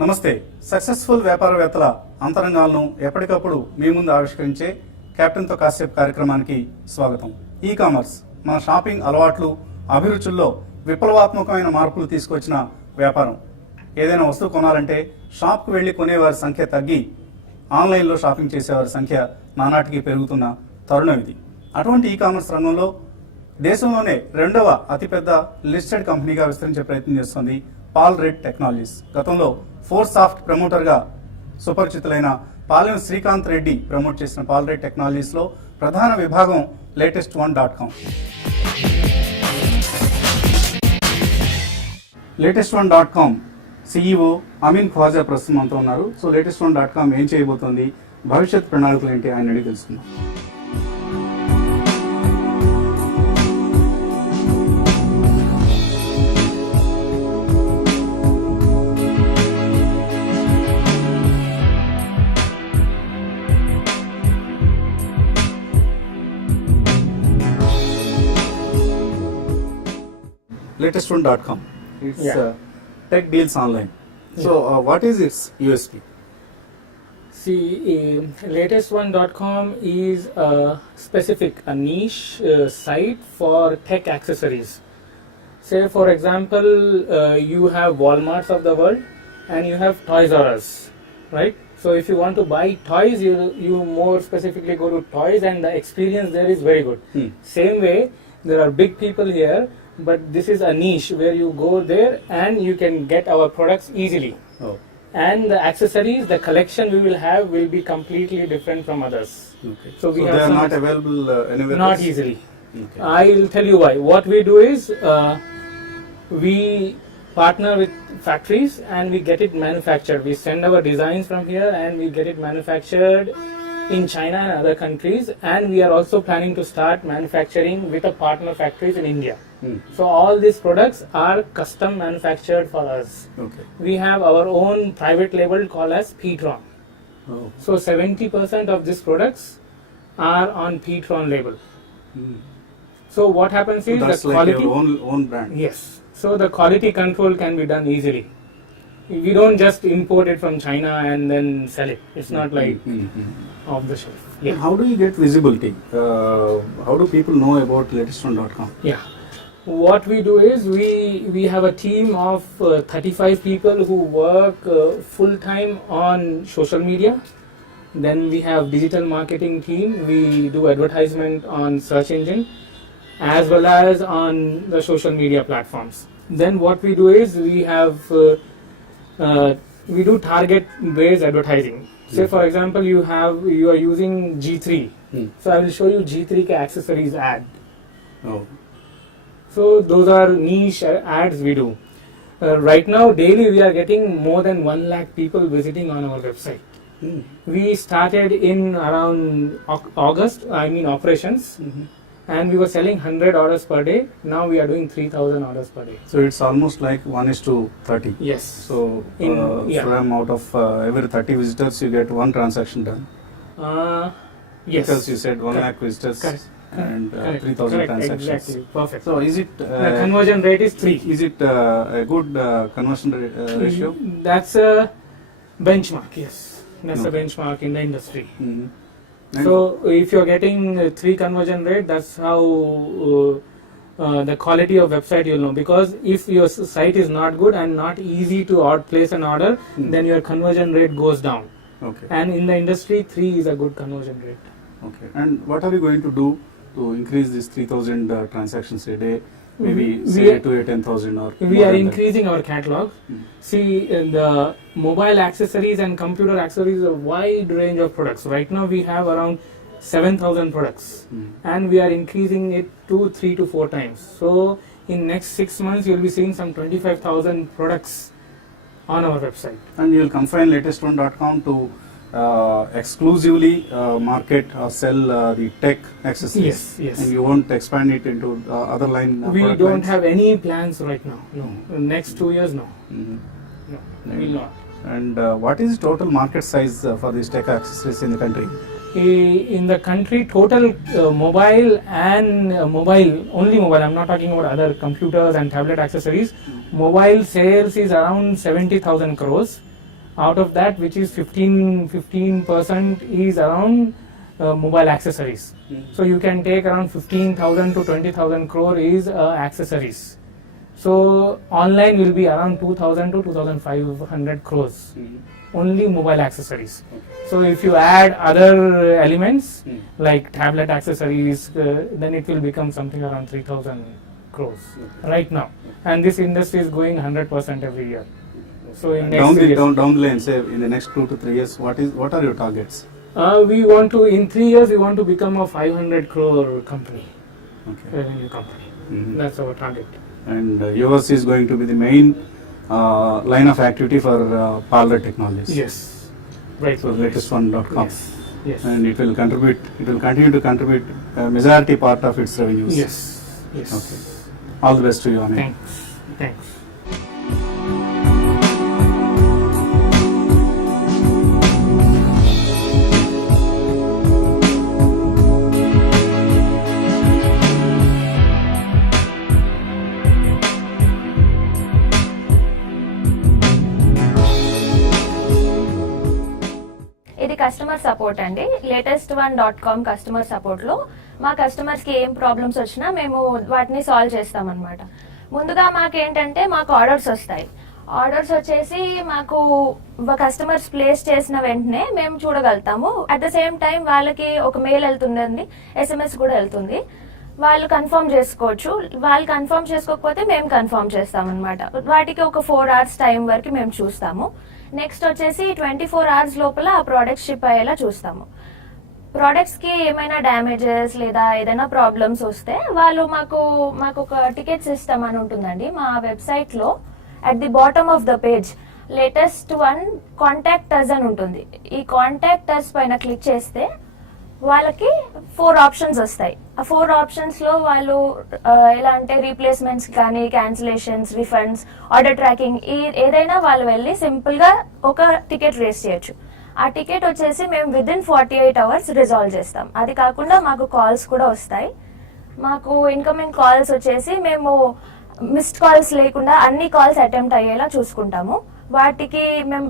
నమస్తే. సక్సెస్ఫుల్ వ్యాపారవేత్తల అంతరంగాలను ఎప్పటికప్పుడు మీ ముందు ఆవిష్కరించే కెప్టెన్తో కాసేపు కార్యక్రమానికి స్వాగతం. ఈ కామర్స్ మన షాపింగ్ అలవాట్లు, అభిరుచుల్లో విప్లవాత్మకమైన మార్పులు తీసుకొచ్చిన వ్యాపారం. ఏదైనా వస్తువు కొనాలంటే షాప్కు వెళ్లి కొనేవారి సంఖ్య తగ్గి ఆన్లైన్లో షాపింగ్ చేసేవారి సంఖ్య నానాటికి పెరుగుతున్న తరుణం ఇది. అటువంటి ఈ కామర్స్ రంగంలో దేశంలోనే రెండవ అతిపెద్ద లిస్టెడ్ కంపెనీగా విస్తరించే ప్రయత్నం చేస్తోంది పాల్రెడ్ టెక్నాలజీస్. గతంలో ఫోర్సాఫ్ట్ ప్రమోటర్గా సుపరిచితులైన పాలెం శ్రీకాంత్ రెడ్డి ప్రమోట్ చేసిన పాల్రెడ్ టెక్నాలజీస్ లో ప్రధాన విభాగం latest1.com. latest1.com CEO Amin Khwaja ప్రస్తుతం మనతో ఉన్నారు. సో latest1.com ఏం చేయబోతోంది, భవిష్యత్ ప్రణాళికలు ఏంటి ఆయన అడిగి తెలుసుకుందాం. latest1.com. It's tech deals online. So what is its USP? See, latest1.com is a niche site for tech accessories. Say for example, you have Walmarts of the world and you have Toys R Us, right? So if you want to buy toys, you more specifically go to toys and the experience there is very good. Same way, there are big people here, but this is a niche where you go there and you can get our products easily. Oh. And the accessories, the collection we will have will be completely different from others. Okay. So we they have are not available anywhere not else? easily. Okay. I will tell you why. What we do is we partner with factories and we get it manufactured. We send our designs from here and we get it manufactured in China and other countries, and we are also planning to start manufacturing with a partner factories in India. So all these products are custom manufactured for us. Okay. We have our own private label called as Petron. Oh. So 70% of these products are on Petron label. So what happens So is that's the like quality. your own brand. Yes. So the quality control can be done easily. We don't just import it from China and then sell it. It's not like off the shelf. And how do you get visibility? How do people know about latest1.com? Yeah. What we do is we have a team of 35 people who work full time on social media. Then we have digital marketing team. We do advertisement on search engine as well as on the social media platforms. Then what we do is we do target based advertising. Say for example you are using G3. So I will show you G3 ke accessories ad. Oh. So those are niche ads we do. Right now daily we are getting more than 1 lakh people visiting on our website. We started in around August, operations, and we were selling 100 orders per day. Now we are doing 3,000 orders per day. So it's almost like 1:30. Yes. So from out of every 30 visitors you get one transaction done. Yes. Because you said 1 lakh visitors. Correct. And Correct. 3,000 Correct. transactions. Exactly. Perfect. So is it The conversion rate is 3. is it a good conversion ratio? That's a benchmark. Yes. That's a Okay. benchmark in the industry. And So if you're getting 3 conversion rate, that's how the quality of website you'll know. Because if your site is not good and not easy to place an order, then your conversion rate goes down. okay. And in the industry, 3 is a good conversion rate. Okay. And what are we going to do to increase this 3,000 transactions a day? Maybe We say are- to 10,000 or We more are than increasing our catalog. See, the mobile accessories and computer accessories, a wide range of products. Right now we have around 7,000 products, and we are increasing it to 3 to 4 times. So in next 6 months you'll be seeing some 25,000 products on our website. And you will confine latest1.com to exclusively market or sell the tech accessories. Yes, yes. And you won't expand it into other line. We product don't lines? have any plans right now. No. Next 2 years, no. Mhm. No, we will not. And what is the total market size for these tech accessories in the country? In the country, total mobile and only mobile, I'm not talking about other computers and tablet accessories. Mobile sales is around 70,000 crores, Out of that, which is 15% is around mobile accessories. So you can take around 15,000 to 20,000 crore is accessories. So online will be around 2,000 to 2,500 crores. Only mobile accessories. So if you add other elements like tablet accessories, then it will become something around 3,000 crores right now. And this industry is going 100% every year. So in next years, down the line, say in the next 2 to 3 years, what are your targets? we want to, in 3 years, we want to become a 500 crore company, revenue company. That's our target. And yours is going to be the main line of activity for parlor technologies. Yes. Right. So latestone.com. Yes. And it will continue to contribute a majority part of its revenues. Yes. Yes. Okay. All the best to you, Anil. Thanks. ఇది customer support అండి. latest1.com customer support లో మా customers కి ఏం problems వచ్చినా మేము వాటిని solve చేస్తాం అనమాట. ముందుగా మాకేంటంటే మాకు ఆర్డర్స్ వస్తాయి. ఆర్డర్స్ వచ్చేసి మాకు కస్టమర్స్ ప్లేస్ చేసిన వెంటనే మేము చూడగలుగుతాము. అట్ ద సేమ్ టైం వాళ్ళకి ఒక మెయిల్ వెళ్తుందండి, SMS కూడా వెళ్తుంది. వాళ్ళు కన్ఫర్మ్ చేసుకోవచ్చు. వాళ్ళు కన్ఫర్మ్ చేసుకోకపోతే మేము కన్ఫర్మ్ చేస్తాం అనమాట. వాటికి ఒక 4 hours టైం వరకు మేము చూస్తాము. నెక్స్ట్ వచ్చేసి 24 hours లోపల ఆ ప్రోడక్ట్స్ షిప్ అయ్యేలా చూస్తాము. ప్రోడక్ట్స్ కి ఏమైనా డ్యామేజెస్ లేదా ఏదైనా ప్రాబ్లమ్స్ వస్తే వాళ్ళు మాకు ఒక టికెట్ సిస్టమ్ అని ఉంటుందండి మా వెబ్సైట్ లో. At the bottom of the page latest1 contact us అని ఉంటుంది. ఈ కాంటాక్ట్ us పైన క్లిక్ చేస్తే వాళ్ళకి 4 ఆప్షన్స్ వస్తాయి. ఆ 4 ఆప్షన్స్ లో వాళ్ళు ఎలా అంటే రీప్లేస్మెంట్స్ కానీ, క్యాన్సిలేషన్స్, రిఫండ్స్, ఆర్డర్ ట్రాకింగ్ ఏదైనా వాళ్ళు వెళ్ళి సింపుల్ గా ఒక టికెట్ రేస్ చేయొచ్చు. ఆ టికెట్ వచ్చేసి మేము విదిన్ 48 hours రిజాల్వ్ చేస్తాం. అది కాకుండా మాకు కాల్స్ కూడా వస్తాయి. మాకు ఇన్కమింగ్ కాల్స్ వచ్చేసి మేము మిస్డ్ కాల్స్ లేకుండా అన్ని కాల్స్ అటెంప్ట్ అయ్యేలా చూసుకుంటాము. వాటికి మేము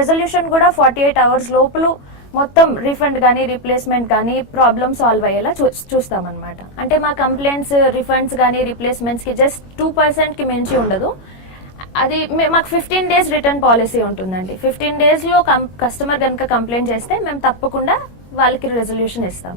రెజల్యూషన్ కూడా 48 hours లోపల మొత్తం రీఫండ్ కానీ, రీప్లేస్మెంట్ కానీ ప్రాబ్లమ్ సాల్వ్ అయ్యేలా చూస్తాం అనమాట. అంటే మా కంప్లైంట్స్, రిఫండ్స్ కానీ, రీప్లేస్మెంట్స్ కి జస్ట్ 2% కి మించి ఉండదు. అది మాకు 15 days రిటర్న్ పాలసీ ఉంటుందండి. 15 days లో కస్టమర్ కనుక కంప్లైంట్ చేస్తే మేము తప్పకుండా వాళ్ళకి రెజల్యూషన్ ఇస్తాం.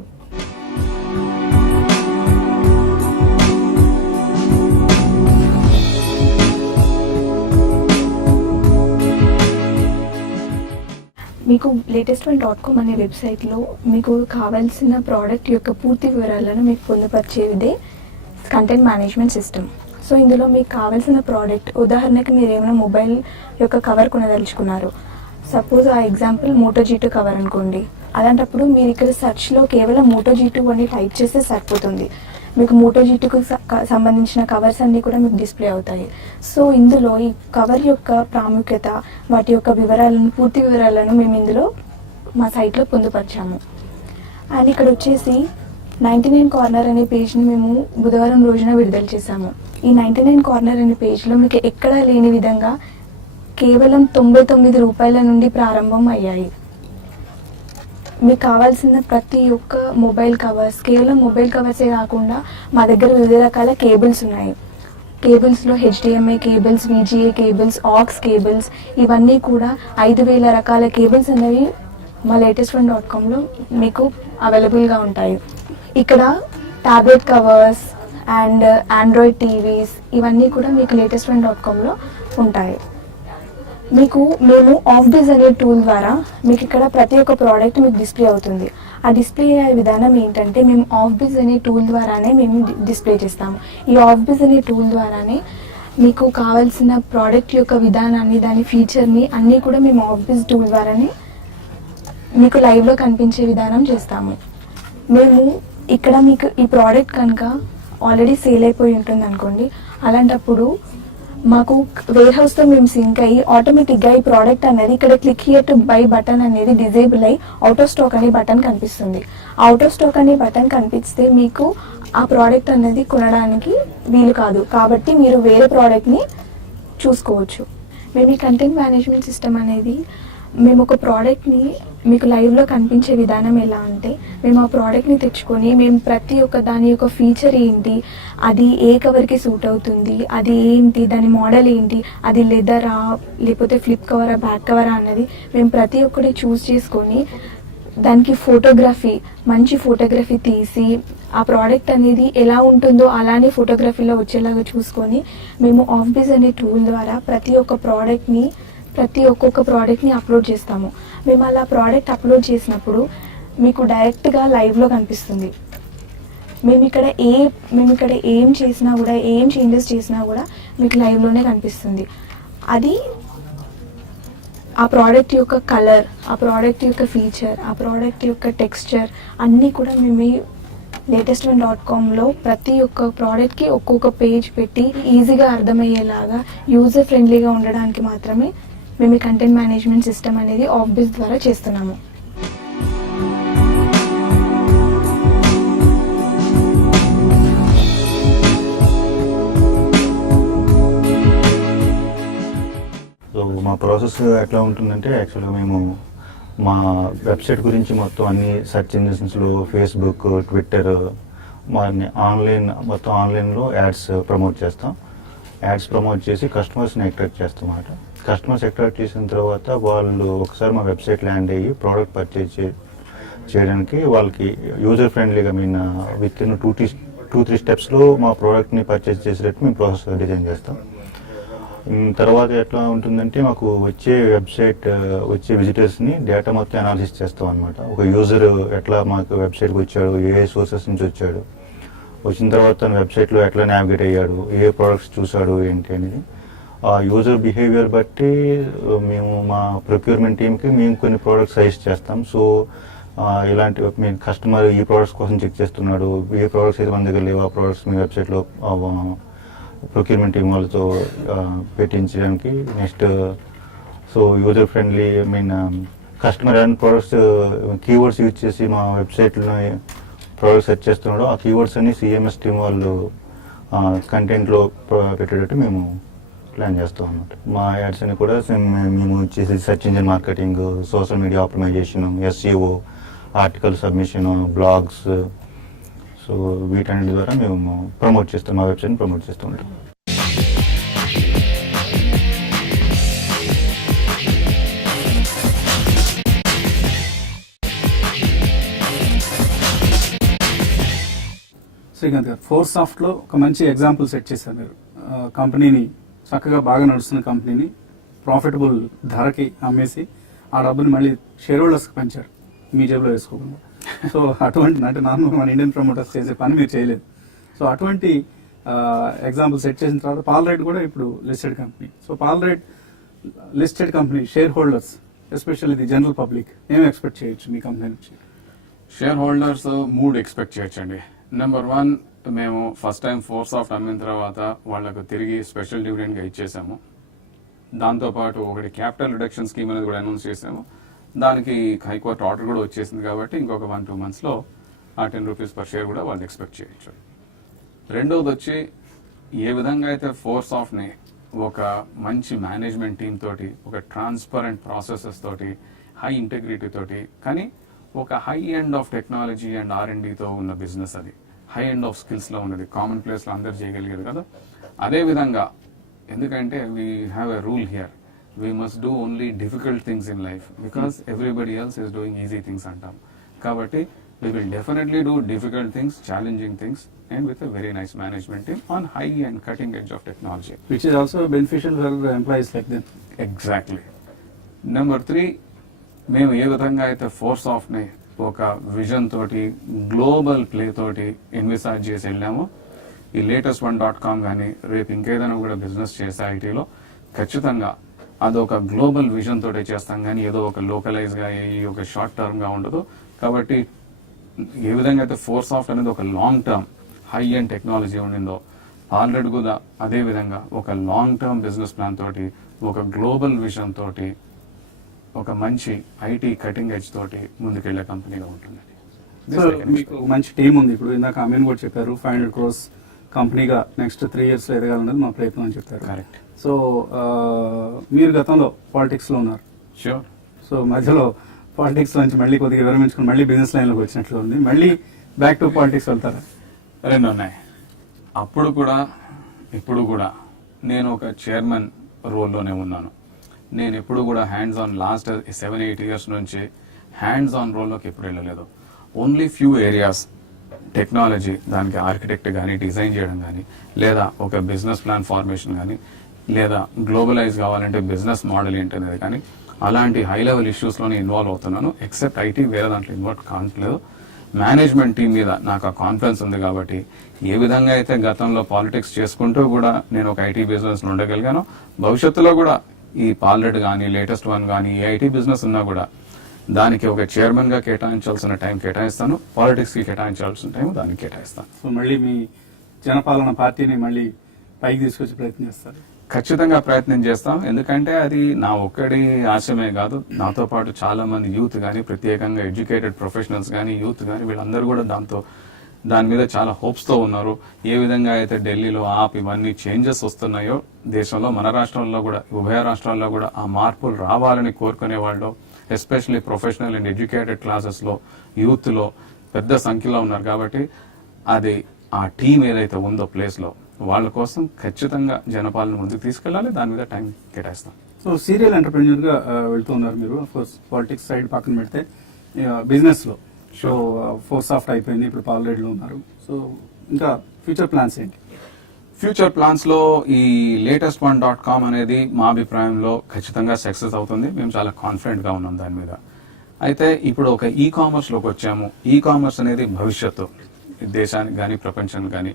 మీకు latest1.com అనే వెబ్సైట్లో మీకు కావాల్సిన ప్రోడక్ట్ యొక్క పూర్తి వివరాలను మీకు పొందుపరిచేదే కంటెంట్ మేనేజ్మెంట్ సిస్టమ్. సో ఇందులో మీకు కావాల్సిన ప్రోడక్ట్, ఉదాహరణకి మీరు ఏమైనా మొబైల్ యొక్క కవర్ కొనదలుచుకున్నారు. సపోజ్ ఆ ఎగ్జాంపుల్ Moto G2 కవర్ అనుకోండి. అలాంటప్పుడు మీరు ఇక్కడ సెర్చ్లో కేవలం Moto G2 అని టైప్ చేస్తే సరిపోతుంది. మీకు Moto G2కు సంబంధించిన కవర్స్ అన్నీ కూడా మీకు డిస్ప్లే అవుతాయి. సో ఇందులో ఈ కవర్ యొక్క ప్రాముఖ్యత, వాటి యొక్క వివరాలను, పూర్తి వివరాలను మేము ఇందులో మా సైట్లో పొందుపరిచాము. అండ్ ఇక్కడ వచ్చేసి 99 కార్నర్ అనే పేజ్ని మేము బుధవారం రోజున విడుదల చేశాము. ఈ 99 కార్నర్ అనే పేజ్లో మీకు ఎక్కడా లేని విధంగా కేవలం 99 రూపాయల నుండి ప్రారంభం అయ్యాయి. మీకు కావాల్సిన ప్రతి ఒక్క మొబైల్ కవర్స్, కేవలం మొబైల్ కవర్సే కాకుండా మా దగ్గర వివిధ రకాల కేబుల్స్ ఉన్నాయి. కేబుల్స్లో HDMI cables, VGA cables, AUX cables, ఇవన్నీ కూడా 5000 రకాల కేబుల్స్ అనేవి మా latest1.comలో మీకు అవైలబుల్గా ఉంటాయి. ఇక్కడ tablet covers and Android TVs ఇవన్నీ కూడా మీకు latest1.comలో ఉంటాయి. మేము ఆఫ్ బిజ్ అనే టూల్ ద్వారా మీకు ఇక్కడ ప్రతి ఒక్క ప్రోడక్ట్ మీకు డిస్ప్లే అవుతుంది. ఆ డిస్ప్లే అయ్యే విధానం ఏంటంటే మేము ఆఫ్ బిజ్ అనే టూల్ ద్వారానే మేము డిస్ప్లే చేస్తాము. ఈ ఆఫ్ బిజ్ అనే టూల్ ద్వారానే మీకు కావాల్సిన ప్రోడక్ట్ యొక్క విధానాన్ని, దాని ఫీచర్ని అన్నీ కూడా మేము ఆఫ్ బిజ్ టూల్ ద్వారానే మీకు లైవ్లో కనిపించే విధానం చేస్తాము. మేము ఇక్కడ మీకు ఈ ప్రోడక్ట్ కనుక ఆల్రెడీ సేల్ అయిపోయి ఉంటుంది అనుకోండి, అలాంటప్పుడు మాకు వేర్ హౌస్తో మేము సింక్ అయ్యి ఆటోమేటిక్గా ఈ ప్రోడక్ట్ అనేది ఇక్కడ click here to buy button అనేది డిజేబుల్ అయ్యి అవుట్ ఆఫ్ స్టాక్ అనే బటన్ కనిపిస్తుంది. అవుట్ ఆఫ్ స్టాక్ అనే బటన్ కనిపిస్తే మీకు ఆ ప్రోడక్ట్ అనేది కొనడానికి వీలు కాదు. కాబట్టి మీరు వేరే ప్రోడక్ట్ని చూసుకోవచ్చు. మేము ఈ కంటెంట్ మేనేజ్మెంట్ సిస్టమ్ అనేది మేము ఒక ప్రోడక్ట్ని మీకు లైవ్లో కనిపించే విధానం ఎలా అంటే, మేము ఆ ప్రోడక్ట్ని తెచ్చుకొని మేము ప్రతి ఒక్క దాని యొక్క ఫీచర్ ఏంటి, అది ఏ కవర్కి సూట్ అవుతుంది, అది ఏంటి, దాని మోడల్ ఏంటి, అది లెదరా లేకపోతే ఫ్లిప్ కవరా బ్యాక్ కవరా అన్నది మేము ప్రతి ఒక్కటి చూస్ చేసుకొని దానికి ఫోటోగ్రఫీ మంచి ఫోటోగ్రఫీ తీసి ఆ ప్రోడక్ట్ అనేది ఎలా ఉంటుందో అలానే ఫోటోగ్రఫీలో వచ్చేలాగా చూసుకొని మేము ఆఫ్బిజ్ అనే టూల్ ద్వారా ప్రతి ఒక్కొక్క ప్రోడక్ట్ని అప్లోడ్ చేస్తాము. మేము అలా ప్రోడక్ట్ అప్లోడ్ చేసినప్పుడు మీకు డైరెక్ట్గా లైవ్లో కనిపిస్తుంది. మేము ఇక్కడ ఏం చేసినా కూడా, ఏం చేంజెస్ చేసినా కూడా మీకు లైవ్లోనే కనిపిస్తుంది. అది ఆ ప్రోడక్ట్ యొక్క కలర్, ఆ ప్రోడక్ట్ యొక్క ఫీచర్, ఆ ప్రోడక్ట్ యొక్క టెక్స్చర్ అన్నీ కూడా మేము latest1.comలో ప్రతి ఒక్క ప్రోడక్ట్కి ఒక్కొక్క పేజ్ పెట్టి ఈజీగా అర్థమయ్యేలాగా యూజర్ ఫ్రెండ్లీగా ఉండడానికి మాత్రమే మేము ఈ కంటెంట్ మేనేజ్మెంట్ సిస్టమ్ అనేది ఆఫ్బిజ్ ద్వారా చేస్తున్నాము. సో మా ప్రాసెస్ ఎట్లా ఉంటుందంటే, యాక్చువల్గా మేము మా వెబ్సైట్ గురించి మొత్తం అన్ని సెర్చ్ ఇంజిన్స్లో ఫేస్బుక్, ట్విట్టర్, మొత్తం ఆన్లైన్లో యాడ్స్ ప్రమోట్ చేస్తాం. యాడ్స్ ప్రమోట్ చేసి కస్టమర్స్ని అట్రాక్ట్ చేస్తాం అన్నమాట. కస్టమర్స్ అట్రాక్ట్ చేసిన తర్వాత వాళ్ళు ఒకసారి మా వెబ్సైట్ ల్యాండ్ అయ్యి ప్రోడక్ట్ పర్చేజ్ చేయడానికి వాళ్ళకి యూజర్ ఫ్రెండ్లీగా విత్ ఇన్ 2-3 స్టెప్స్లో మా ప్రోడక్ట్ని పర్చేజ్ చేసేటట్టు మేము ప్రాసెస్ డిజైన్ చేస్తాం. తర్వాత ఎట్లా ఉంటుందంటే, మాకు వచ్చే విజిటర్స్ని డేటా మొత్తం అనాలిసిస్ చేస్తాం అనమాట. ఒక యూజర్ ఎట్లా మాకు వెబ్సైట్కి వచ్చాడు, ఏ సోర్సెస్ నుంచి వచ్చాడు, వచ్చిన తర్వాత తన వెబ్సైట్లో ఎట్లా నావిగేట్ అయ్యాడు, ఏ ప్రోడక్ట్స్ చూసాడు ఏంటి అనేది ఆ యూజర్ బిహేవియర్ బట్టి మేము మా ప్రొక్యూర్మెంట్ టీమ్కి మేము కొన్ని ప్రోడక్ట్స్ సజెస్ట్ చేస్తాం. సో ఇలాంటి మీ కస్టమర్ ఈ ప్రోడక్ట్స్ కోసం చెక్ చేస్తున్నాడు, ఏ ప్రోడక్ట్స్ అయితే మన దగ్గర లేవు ఆ ప్రోడక్ట్స్ మీ వెబ్సైట్లో ప్రొక్యూర్మెంట్ టీమ్ వాళ్ళతో పెట్టించడానికి. Next so user friendly customer and products keywords use చేసి మా వెబ్సైట్లో ప్రోడక్ట్స్ సెర్చ్ చేస్తున్నాడో ఆ కీవర్డ్స్ అన్ని సిఎంఎస్ టీమ్ వాళ్ళు కంటెంట్లో పెట్టేటట్టు మేము ప్లాన్ చేస్తాం అన్నమాట. మా యాడ్స్ అని కూడా మేము వచ్చేసి search engine marketing, social media optimisation, SEO, article submission, blogs, so వీటన్నిటి ద్వారా మేము ప్రమోట్ చేస్తాం, మా వెబ్సైట్ని ప్రమోట్ చేస్తూ ఉంటాం. శ్రీకాంత్ గారు, ఫోర్సాఫ్ట్లో ఒక మంచి ఎగ్జాంపుల్ సెట్ చేశారు మీరు. కంపెనీని చక్కగా బాగా నడుస్తున్న కంపెనీని ప్రాఫిటబుల్ ధరకి అమ్మేసి ఆ డబ్బుని మళ్ళీ షేర్ హోల్డర్స్కి పంచారు, మీ జేబులో వేసుకోకుండా. సో అటువంటి అంటే నార్మల్ మన ఇండియన్ ప్రమోటర్స్ చేసే పని మీరు చేయలేదు. సో అటువంటి ఎగ్జాంపుల్ సెట్ చేసిన తర్వాత పాల్రైడ్ కూడా ఇప్పుడు listed company. So Palred listed company shareholders, especially the general public, ఏం ఎక్స్పెక్ట్ చేయొచ్చు మీ కంపెనీ నుంచి? షేర్ హోల్డర్స్ 3 ఎక్స్పెక్ట్ చేయొచ్చండి. నెంబర్ 1, మేము ఫస్ట్ టైం ఫోర్సాఫ్ట్ అమ్మిన తర్వాత వాళ్లకు తిరిగి స్పెషల్ డివిడెండ్గా ఇచ్చేసాము. దాంతోపాటు ఒకటి క్యాపిటల్ రిడక్షన్ స్కీమ్ అనేది కూడా అనౌన్స్ చేసాము. దానికి హైకోర్టు ఆర్డర్ కూడా వచ్చేసింది కాబట్టి ఇంకొక 1-2 మంత్స్లో ఆ 10 రూపీస్ పర్ షేర్ కూడా వాళ్ళు ఎక్స్పెక్ట్ చేయొచ్చు. రెండోది వచ్చి, ఏ విధంగా అయితే ఫోర్సాఫ్ట్ని ఒక మంచి మేనేజ్మెంట్ టీమ్ తోటి, ఒక ట్రాన్స్పరెంట్ ప్రాసెసెస్ తోటి, హై ఇంటెగ్రిటీ తోటి, కానీ ఒక high end of technology and R&Dతో ఉన్న బిజినెస్, అది హై ఎండ్ ఆఫ్ స్కిల్స్లో ఉన్నది, కామన్ ప్లేస్లో అందరు చేయగలిగారు కదా. అదేవిధంగా ఎందుకంటే we have a rule here, we must do only difficult things in life because everybody else is doing easy things antam. Kabatti we will definitely do difficult things, challenging things, and with a very nice management team on high and cutting edge of technology, which is also beneficial for employees like them. Exactly. Number 3, మేము ఏ విధంగా అయితే ఫోర్సాఫ్ట్ని ఒక vision తోటి, global play తోటి invest చేసి వెళ్ళామో, ఈ latest1.com కానీ రేపు ఇంకేదైనా కూడా బిజినెస్ చేసే ఐటీలో ఖచ్చితంగా అదొక గ్లోబల్ విజన్ తోటే చేస్తాం, కానీ ఏదో ఒక లోకలైజ్గా ఒక షార్ట్ టర్మ్గా ఉండదు. కాబట్టి ఏ విధంగా అయితే ఫోర్సాఫ్ట్ అనేది ఒక long term high and technology ఉండిందో, ఆల్రెడీ కూడా అదే విధంగా ఒక లాంగ్ టర్మ్ బిజినెస్ ప్లాన్ తోటి, ఒక గ్లోబల్ విజన్ తోటి, ఒక మంచి ఐటీ కటింగ్ ఎడ్జ్ తోటి ముందుకెళ్లే కంపెనీగా ఉంటుంది. మీకు మంచి టీం ఉంది. ఇప్పుడు ఇందాక అమీన్ కూడా చెప్పారు 500 crores కంపెనీగా నెక్స్ట్ 3 years ఎదగాలన్నది మా ప్రయత్నం అని చెప్పారు. కరెక్ట్. సో మీరు గతంలో పాలిటిక్స్లో ఉన్నారు. షూర్. సో మధ్యలో పాలిటిక్స్ నుంచి మళ్ళీ కొద్దిగా విరమించుకుని మళ్ళీ బిజినెస్ లైన్లోకి వచ్చినట్లు ఉంది. మళ్ళీ బ్యాక్ టు పాలిటిక్స్ వెళ్తారా? రెండు ఉన్నాయి. అప్పుడు కూడా ఇప్పుడు కూడా నేను ఒక చైర్మన్ రోల్లోనే ఉన్నాను. నేను ఎప్పుడు కూడా హ్యాండ్స్ ఆన్ లాస్ట్ 7-8 ఇయర్స్ నుంచి హ్యాండ్స్ ఆన్ రోల్లోకి ఎప్పుడు వెళ్ళలేదు. ఓన్లీ ఫ్యూ ఏరియాస్, టెక్నాలజీ, దానికి ఆర్కిటెక్ట్ కానీ డిజైన్ చేయడం కానీ, లేదా ఒక బిజినెస్ ప్లాన్ ఫార్మేషన్ కానీ, లేదా గ్లోబలైజ్ కావాలంటే బిజినెస్ మోడల్ ఏంటనేది కానీ, అలాంటి హై లెవెల్ ఇష్యూస్లోనే ఇన్వాల్వ్ అవుతున్నాను. ఎక్సెప్ట్ ఐటీ వేరే దాంట్లో ఇన్వాల్వ్ కావట్లేదు. మేనేజ్మెంట్ టీం మీద నాకు ఆ కాన్ఫిడెన్స్ ఉంది కాబట్టి ఏ విధంగా అయితే గతంలో పాలిటిక్స్ చేసుకుంటూ కూడా నేను ఒక ఐటీ బిజినెస్ ఉండగలిగానో, భవిష్యత్తులో కూడా ఈ పాలరెడ్ కానీ లేటెస్ట్ వన్ కానీ ఏ ఐటీ బిజినెస్ ఉన్నా కూడా దానికి ఒక చైర్మన్ గా కేటాయించాల్సిన టైం కేటాయిస్తాను, పాలిటిక్స్ కి కేటాయించాల్సిన టైం దానికి కేటాయిస్తాను. సో మళ్ళీ మీ జనపాలన పార్టీని మళ్ళీ పైకి తీసుకొచ్చే ప్రయత్నం చేస్తారు? ఖచ్చితంగా ప్రయత్నం చేస్తాం. ఎందుకంటే అది నా ఒక్కడి ఆశయమే కాదు, నాతో పాటు చాలా మంది యూత్ కానీ, ప్రత్యేకంగా ఎడ్యుకేటెడ్ ప్రొఫెషనల్స్ కానీ, యూత్ కానీ, వీళ్ళందరూ కూడా దాని మీద చాలా హోప్స్ తో ఉన్నారు. ఏ విధంగా అయితే ఢిల్లీలో ఇవన్నీ చేంజెస్ వస్తున్నాయో దేశంలో, మన రాష్ట్రాల్లో కూడా, ఉభయ రాష్ట్రాల్లో కూడా ఆ మార్పులు రావాలని కోరుకునే వాళ్ళు, especially professional and educated classes లో, యూత్ లో పెద్ద సంఖ్యలో ఉన్నారు. కాబట్టి అది ఆ టీం ఏదైతే ఉందో ప్లేస్ లో, వాళ్ళ కోసం ఖచ్చితంగా జనపాలన ముందుకు తీసుకెళ్లాలి. దాని మీద టైం కేటాయిస్తాం. సో సీరియల్ ఎంటర్ప్రెన్యూర్ గా వెళ్తున్నారు మీరు. అఫ్కోర్స్ పాలిటిక్స్ సైడ్ పక్కన పెడితే బిజినెస్ లో సో ఫోర్సాఫ్ట్ అయిపోయింది, ఇప్పుడు పాలరెడ్ లో ఉన్నారు. సో ఇంకా ఫ్యూచర్ ప్లాన్స్ ఏంటి? ఫ్యూచర్ ప్లాన్స్ లో ఈ లేటెస్ట్ .com అనేది మా అభిప్రాయంలో ఖచ్చితంగా సక్సెస్ అవుతుంది. మేము చాలా కాన్ఫిడెంట్ గా ఉన్నాం దాని మీద. అయితే ఇప్పుడు ఒక ఈ కామర్స్ లోకి వచ్చాము. ఈ కామర్స్ అనేది భవిష్యత్తు దేశానికి కానీ ప్రపంచానికి కానీ.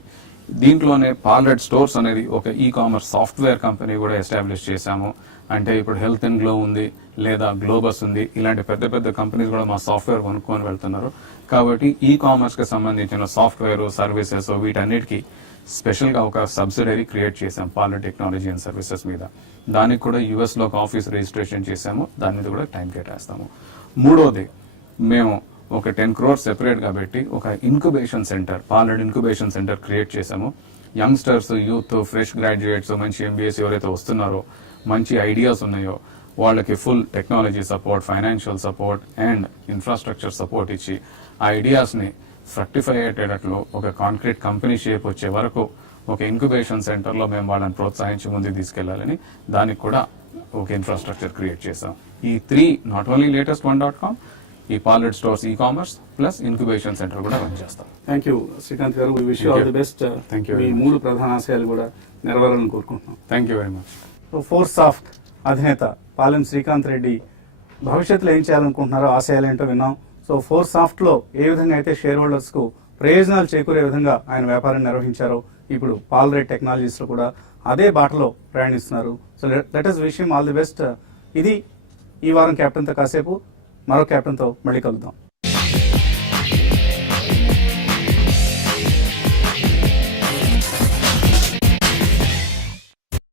దీంట్లోనే పాలరెడ్ స్టోర్స్ అనేది ఒక ఈ కామర్స్ సాఫ్ట్వేర్ కంపెనీ కూడా ఎస్టాబ్లిష్ చేశాము. అంటే ఇప్పుడు హెల్త్ అండ్ గ్లో ఉంది, లేదా గ్లోబస్ ఉంది, ఇలాంటి పెద్ద పెద్ద కంపెనీస్ కూడా మా సాఫ్ట్వేర్ కొనుక్కొని వెళ్తున్నారు. కాబట్టి ఈ కామర్స్ కి సంబంధించిన సాఫ్ట్వేర్ సర్వీసెస్ వీటన్నిటికీ స్పెషల్ గా ఒక సబ్సిడరీ క్రియేట్ చేశాం పాలరెడ్ టెక్నాలజీ అండ్ సర్వీసెస్ మీద. దానికి కూడా యుఎస్ లో ఒక ఆఫీస్ రిజిస్ట్రేషన్ చేశాము. దాని మీద కూడా టైం కేటాయిస్తాము. మూడోది, మేము ఒక 10 crores సెపరేట్ గా పెట్టి ఒక incubation centre, Palred incubation centre create చేశాము. యంగ్స్టర్స్, యూత్, ఫ్రెష్ గ్రాడ్యుయేట్స్, మంచి ఎంబీఎస్ ఎవరైతే వస్తున్నారో, మంచి ఐడియాస్ ఉన్నాయో వాళ్ళకి full technology support, financial support and infrastructure support ఇచ్చి ఆ ఐడియాస్ ని ఫ్రక్టిఫై అయ్యేటట్లు ఒక కాంక్రీట్ కంపెనీ షేప్ వచ్చే వరకు ఒక ఇన్క్యుబేషన్ సెంటర్ లో మేము వాళ్ళని ప్రోత్సహించి ముందుకు తీసుకెళ్లాలని దానికి కూడా ఒక ఇన్ఫ్రాస్ట్రక్చర్ క్రియేట్ చేశాం. ఈ 3 నాట్ ఓన్లీ లేటెస్ట్ .com, ఈ Palred stores e-commerce plus incubation centre కూడా రన్ చేస్తాం. థ్యాంక్ యూ శ్రీకాంత్ గారు. Wish you all the best. Thank you మీ very much. 3 ప్రధాన ఆశయాలు కూడా నెరవేరాలని కోరుకుంటున్నాం. Thank you very much. Foursoft అధినేత పాలెం శ్రీకాంత్ రెడ్డి భవిష్యత్తులో ఏం చేయాలనుకుంటున్నారో, ఆశయాలు ఏంటో విన్నాం. సో ఫోర్సాఫ్ట్ లో ఏ విధంగా అయితే షేర్ హోల్డర్స్ కు ప్రయోజనాలు చేకూరే విధంగా ఆయన వ్యాపారం నిర్వహించారో, ఇప్పుడు పాలరెడ్ టెక్నాలజీస్ లో కూడా అదే బాటలో ప్రయాణిస్తున్నారు. So let us wish him all the best. ఇది ఈ వారం కెప్టెన్తో కాసేపు. మరో కెప్టెన్తో మళ్ళీ కలుద్దాం.